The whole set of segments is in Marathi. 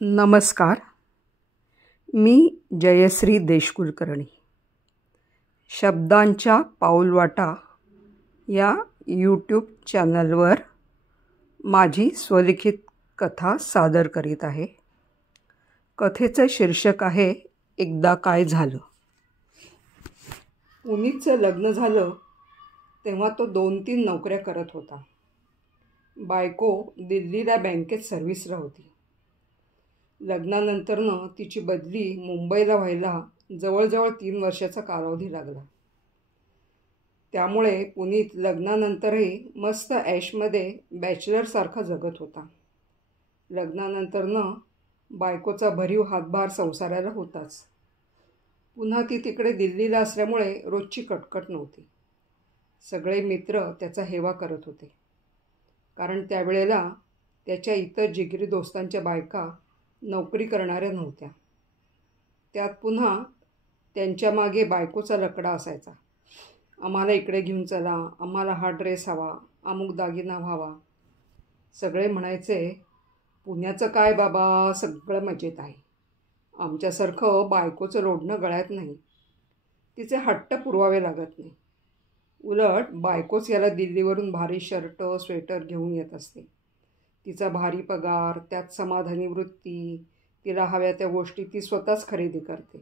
नमस्कार. मी जयश्री देशकुलकर्णी. शब्दांच्या पाऊलवाटा या यूट्यूब चॅनलवर माझी स्वलिखित कथा सादर करीत आहे. कथेचं शीर्षक आहे एकदा काय झालं. पुनीतचं लग्न झालं तेव्हा तो 2-3 नोकऱ्या करत होता. बायको दिल्लीला बँकेत सर्व्हिसला होती. लग्नानंतरनं तिची बदली मुंबईला व्हायला जवळजवळ 3 वर्षाचा कालावधी लागला. त्यामुळे पुनीत लग्नानंतरही मस्त ऐशमध्ये बॅचलरसारखा जगत होता. लग्नानंतरनं बायकोचा भरीव हातभार संसाराला होताच. पुन्हा ती तिकडे दिल्लीला असल्यामुळे रोजची कटकट नव्हती. सगळे मित्र त्याचा हेवा करत होते, कारण त्यावेळेला त्याच्या इतर जिगरी दोस्तांच्या बायका नोकरी करणाऱ्या नव्हत्या. त्यात पुन्हा त्यांच्या मागे बायकोचा लकडा असायचा. आम्हाला इकडे घेऊन चला, आम्हाला हा ड्रेस हवा, अमुक दागिना व्हावा. सगळे म्हणायचे, पुण्याचं काय बाबा, सगळं मजेत आहे. आमच्यासारखं बायकोचं लोढणं गळ्यात नाही. तिचे हट्ट पुरवावे लागत नाही. उलट बायकोच याला दिल्लीवरून भारी शर्ट स्वेटर घेऊन येत असते. तिचा भारी पगार, त्यात समाधानी वृत्ती, तिला हव्या त्या गोष्टी ती स्वतःच खरेदी करते.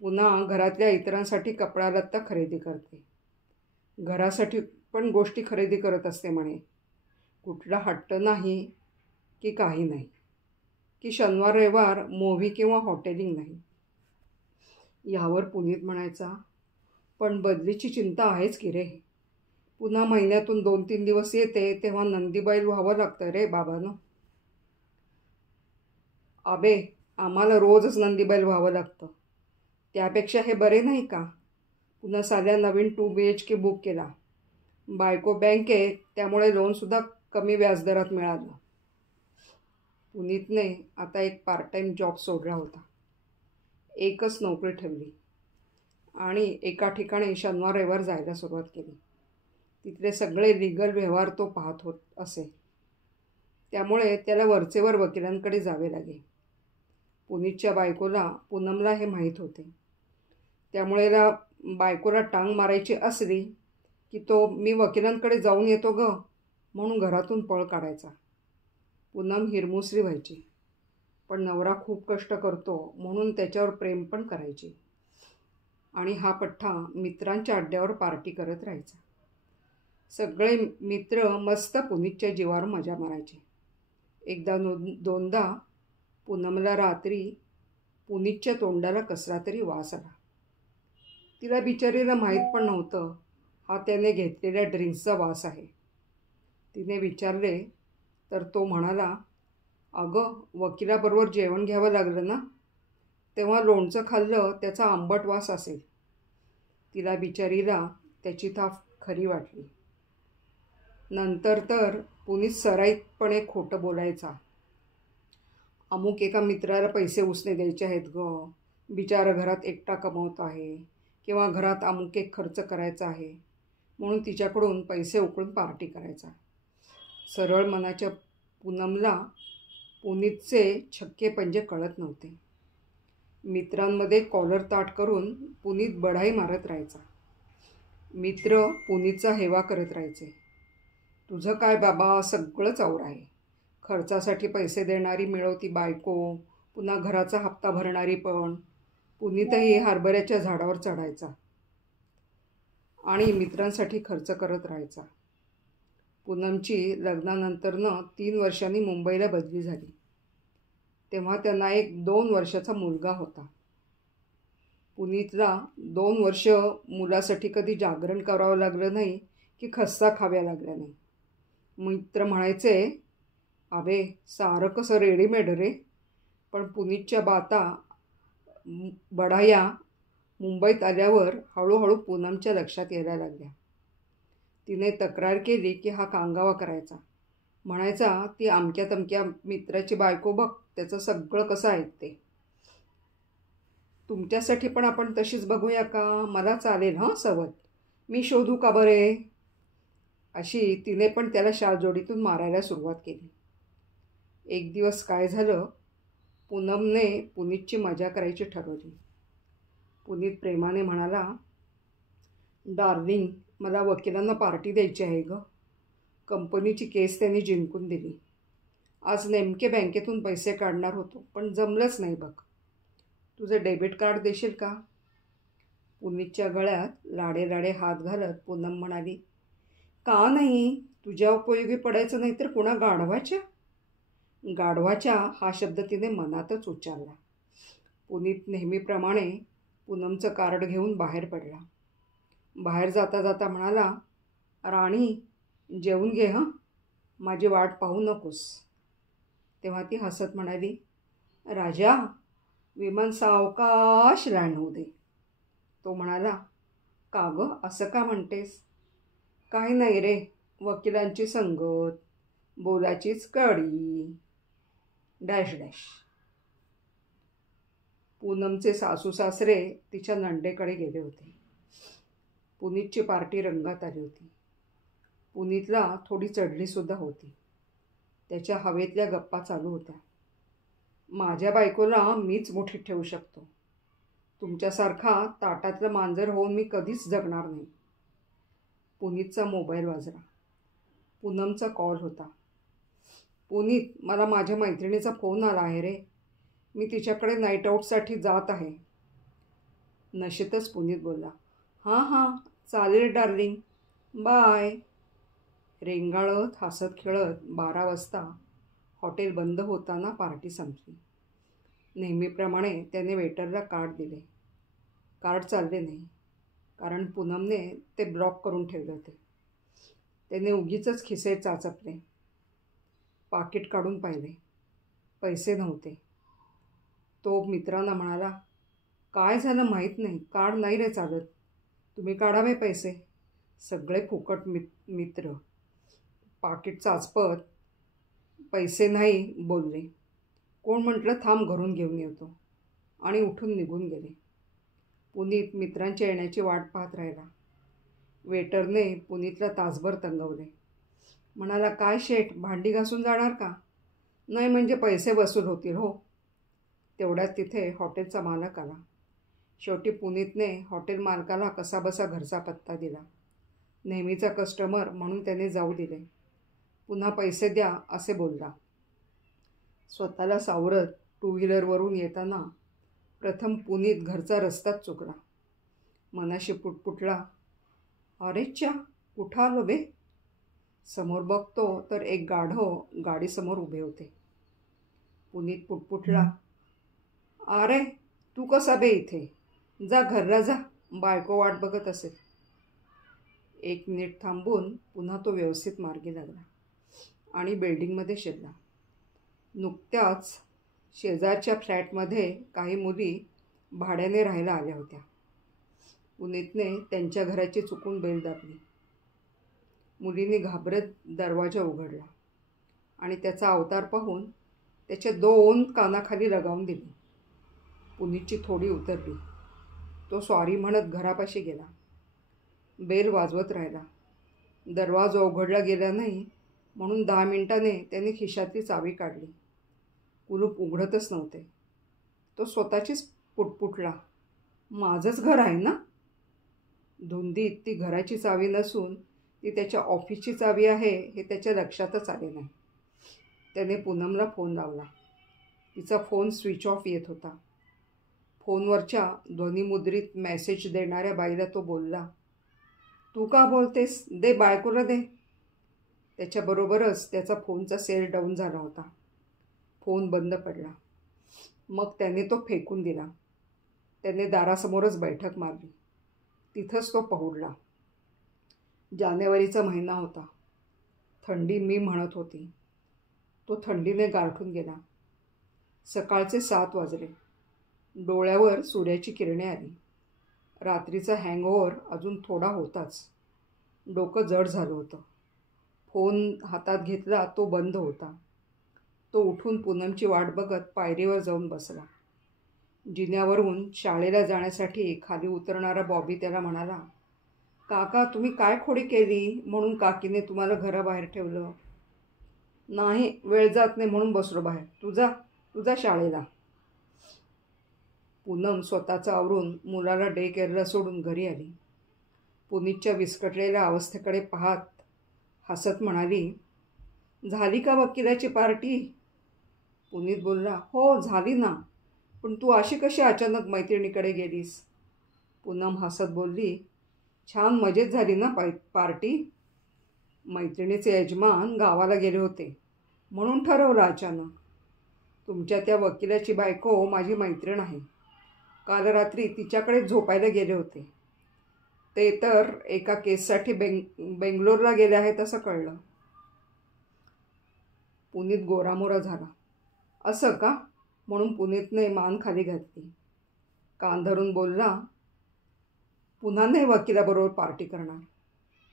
पुन्हा घरातल्या इतरांसाठी कपडालत्ता खरेदी करते. घरासाठी पण गोष्टी खरेदी करत असते म्हणे. कुठला हट्ट नाही की काही नाही, की शनिवार रविवार मूव्ही किंवा हॉटेलिंग नाही. यावर पुनीत म्हणायचा, पण बदलीची चिंता आहेच की रे. पुन्हा महिन्यातून 2-3 दिवस येते तेव्हा नंदीबैल व्हावं लागतं रे बाबांनो. अबे, आम्हाला रोजच नंदीबैल व्हावं लागतं. त्यापेक्षा हे बरे नाही का. पुन्हा साध्या नवीन 2 BHK बुक केला. बायको बँकेत, त्यामुळे लोनसुद्धा कमी व्याजदरात मिळालं. पुनीतने आता एक पार्ट टाईम जॉब सोडला होता. एकच नोकरी ठेवली आणि एका ठिकाणी शनिवार रविवार जायला सुरुवात केली. तिथले सगळे लीगल व्यवहार तो पाहत होत असे. त्यामुळे त्याला वरचेवर वकिलांकडे जावे लागे. पुनीतच्या बायकोला पूनमला हे माहीत होते. त्यामुळे बायकोला टांग मारायची असली की तो मी वकिलांकडे जाऊन येतो ग म्हणून घरातून पळ काढायचा. पूनम हिरमुसरी व्हायची, पण नवरा खूप कष्ट करतो म्हणून त्याच्यावर प्रेम पण करायची. आणि हा पठ्ठा मित्रांच्या अड्ड्यावर पार्टी करत राहायचा. सगळे मित्र मस्त पुनीतच्या जीवावर मजा मारायचे. एकदा दोनदा पूनमला रात्री पुनीतच्या तोंडाला कसला तरी वास आला. तिला बिचारीला माहीत पण नव्हतं हा त्याने घेतलेल्या ड्रिंक्सचा वास आहे. तिने विचारले तर तो म्हणाला, अगं वकिलाबरोबर जेवण घ्यावं लागलं ना, तेव्हा लोणचं खाल्लं, त्याचा आंबट वास असेल. तिला बिचारीला त्याची थाप खरी वाटली. नंतर तर पुनीत सराईतपणे खोटं बोलायचा. अमुक एका मित्राला पैसे उसने द्यायचे आहेत ग, बिचारा घरात एकटा कमवत आहे, किंवा घरात अमुक एक खर्च करायचा आहे म्हणून तिच्याकडून पैसे उकळून पार्टी करायचा. सरळ मनाच्या पूनमला पुनीतचे छक्के पंजे कळत नव्हते. मित्रांमध्ये कॉलर ताट करून पुनीत बढाई मारत राहायचा. मित्र पुनीतचा हेवा करत राहायचे, तुझं काय बाबा, सगळंच और आहे. खर्चासाठी पैसे देणारी मिळवती बायको, पुन्हा घराचा हप्ता भरणारी पण. पुनीतही हरभऱ्याच्या झाडावर चढायचा आणि मित्रांसाठी खर्च करत राहायचा. पूनमची लग्नानंतरनं 3 वर्षांनी मुंबईला बदली झाली. तेव्हा त्यांना एक 2 वर्षाचा मुलगा होता. पुनीतला 2 वर्ष मुलासाठी कधी जागरण करावं लागलं नाही की खस्ता खाव्या लागल्या नाही. मित्र म्हणायचे, अबे सारं कसं रेडीमेड रे. पण पुनीतच्या बाता बढाया मुंबईत आल्यावर हळूहळू पूनमच्या लक्षात यायला लागल्या. तिने तक्रार केली की हा कांगावा करायचा. म्हणायचा, ती अमक्या तमक्या मित्राची बायको बघ, त्याचं सगळं कसं ऐकते. तुमच्यासाठी पण आपण तशीच बघूया का, मला चालेल हां सवत, मी शोधू का बरे. अशी तिने पण त्याला शालजोडीतून मारायला सुरुवात केली. एक दिवस काय झालं, पूनमने पुनीतची मजा करायची ठरवली. पुनीत प्रेमाने म्हणाला, डार्लिंग, मला वकिलांना पार्टी द्यायची आहे गं. कंपनीची केस त्यांनी जिंकून दिली. आज नेमके बँकेतून पैसे काढणार होतो, पण जमलंच नाही बघ. तुझे डेबिट कार्ड देशील का? पुनीतच्या गळ्यात लाडे लाडे हात घालत पूनम म्हणाली, का नाही? तुझ्या उपयोगी पडायचं नाही तर कुणा गाढवाच्या? गाढवाच्या हा शब्द तिने मनातच उच्चारला. पुनीत नेहमीप्रमाणे पूनमचं कार्ड घेऊन बाहेर पडला. बाहेर जाता जाता म्हणाला, राणी, जेवून घे हं, माझी वाट पाहू नकोस. तेव्हा ती हसत म्हणाली, राजा, विमान सावकाश लँड होऊ दे. तो म्हणाला, का गं, असं का म्हणतेस? काही नाही रे, वकिलांची संगत, बोलाचीच कडी डॅश डॅश. पूनमचे सासू सासरे तिच्या नंडेकडे गेले होते. पुनीतची पार्टी रंगात आली होती. पुनीतला थोडी चढलीसुद्धा होती. त्याच्या हवेतल्या गप्पा चालू होत्या. माझ्या बायकोला मीच मुठीत ठेवू शकतो. तुमच्यासारखा ताटातलं मांजर होऊन मी कधीच जगणार नाही. पुनीतचा मोबाईल वाजला. पूनमचा कॉल होता. पुनीत, मला माझ्या मैत्रिणीचा फोन आला आहे रे. मी तिच्याकडे नाईट आऊटसाठी जात आहे. नशेतच पुनीत बोलला, हां हां, चालेल डार्लिंग, बाय. रेंगाळत हसत खेळत 12 वाजता हॉटेल बंद होताना पार्टी संपली. नेहमीप्रमाणे त्याने वेटरला कार्ड दिले. कार्ड चालले नाही, कारण पूनमने ते ब्लॉक करून ठेवले होते. त्याने उगीचच खिसे चाचपले. पाकिट काढून पाहिले, पैसे नव्हते. तो मित्रांना म्हणाला, काय झालं माहीत नाही, कार्ड नाही रे चालत, तुम्ही काढावे पैसे. सगळे फुकट मित्र. पाकिट चाचपत पैसे नाही बोलले. कोण म्हटलं थांब घरून घेऊन येतो, आणि उठून निघून गेले. पुनीत मित्रांच्या येण्याची वाट पाहत राहिला. वेटरने पुनीतला तासभर तंगवले. म्हणाला, काय शेठ, भांडी घासून जाणार का? नाही म्हणजे पैसे वसूल होतील हो. तेवढ्यात तिथे हॉटेलचा मालक आला. शेवटी पुनीतने हॉटेल मालकाला कसाबसा घरचा पत्ता दिला. नेहमीचा कस्टमर म्हणून त्याने जाऊ दिले. पुन्हा पैसे द्या असे बोलला. स्वतःला सावरत 2 व्हीलरवरून येताना प्रथम पुनीत घरचा रस्ताच चुकला. मनाशी पुटपुटला, अरेच्या, कुठं आलो बे? समोर बघतो तर एक गाढव गाडीसमोर उभे होते. पुनीत पुटपुटला, अरे तू कसा बे इथे? जा घरला जा, बायको वाट बघत असेल. 1 मिनिट थांबून पुन्हा तो व्यवस्थित मार्गी लागला आणि बिल्डिंगमध्ये शिरला. नुकत्याच शेजारच्या फ्लॅटमध्ये काही मुली भाड्याने राहायला आल्या होत्या. पुनीतने त्यांच्या घराची चुकून बेल दाबली. मुलींनी घाबरत दरवाजा उघडला आणि त्याचा अवतार पाहून त्याच्या 2 कानाखाली लगावून दिली. पुनीतची थोडी उतरली. तो सॉरी म्हणत घरापाशी गेला. बेल वाजवत राहिला. दरवाजा उघडला गेला नाही म्हणून 10 मिनिटांनी त्याने खिशातली चावी काढली. कुलूप उघडतच नव्हते. तो स्वतःचीच पुटपुटला, माझंच घर आहे ना? धुंदीत ती घराची चावी नसून ती त्याच्या ऑफिसची चावी आहे हे त्याच्या लक्षातच आले नाही. त्याने पूनमला फोन लावला. तिचा फोन स्विच ऑफ येत होता. फोनवरच्या ध्वनिमुद्रित मेसेज देणाऱ्या बाईला तो बोलला, तू का बोलतेस? दे, बायकोला दे. त्याच्याबरोबरच त्याचा फोनचा सेल डाऊन झाला होता. फोन बंद पडला. मग त्याने तो फेकून दिला. त्याने दारासमोरच बैठक मारली. तिथंच तो पहुडला. जानेवारीचा महिना होता. थंडी मी म्हणत होती. तो थंडीने गारठून गेला. सकाळचे 7 वाजले. डोळ्यावर सूर्याची किरणे आली. रात्रीचा हँगओव्हर अजून थोडा होताच. डोकं जड झालं होतं. फोन हातात घेतला तो बंद होता. तो उठून पूनमची वाट बघत पायरीवर जाऊन बसला. जिन्यावरून शाळेला जाण्यासाठी खाली उतरणारा बॉबी त्याला म्हणाला, काका, तुम्ही काय खोडी केली म्हणून काकीने तुम्हाला घराबाहेर ठेवलं? नाही, वेळ जात नाही म्हणून बसलो बाहेर. तुझा शाळेला. पूनम स्वतःचं आवरून मुलाला डे केअरला सोडून घरी आली. पुनीतच्या विस्कटलेल्या अवस्थेकडे पाहत हसत म्हणाली, झाली का वकिलाची पार्टी? पुनीत बोलला, हो झाली ना, पण तू अशी कशी अचानक मैत्रिणीकडे गेलीस? पूनम हसत बोलली, छान मजेत झाली ना पार्टी? मैत्रिणीचे यजमान गावाला गेले होते म्हणून ठरवलं अचानक. तुमच्या त्या वकिलाची बायको माझी मैत्रीण आहे. काल रात्री तिच्याकडे झोपायला गेले होते. ते तर एका केससाठी बेंगलोरला गेले आहेत असं कळलं. पुनीत गोरामोरा झाला. असं का? म्हणून पुनीतने मान खाली घातली. कान धरून बोलला, पुन्हा नाही वकिलाबरोबर पार्टी करणार,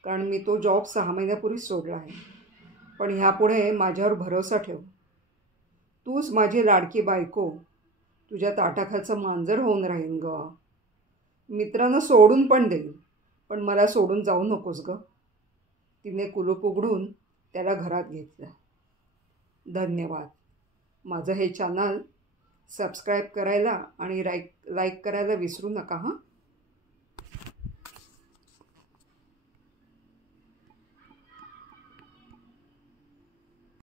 कारण मी तो जॉब 6 महिन्यापूर्वीच सोडला आहे. पण ह्यापुढे माझ्यावर भरोसा ठेव. तूच माझी लाडकी बायको, तुझ्या ताटाखालचं मांजर होऊन राहीन ग. मित्रांना सोडून पण देईन, पण मला सोडून जाऊ नकोस ग. तिने कुलूप उघडून त्याला घरात घेतलं. धन्यवाद. माझं हे चॅनल सबस्क्राईब करायला आणि लाईक करायला विसरू नका हां.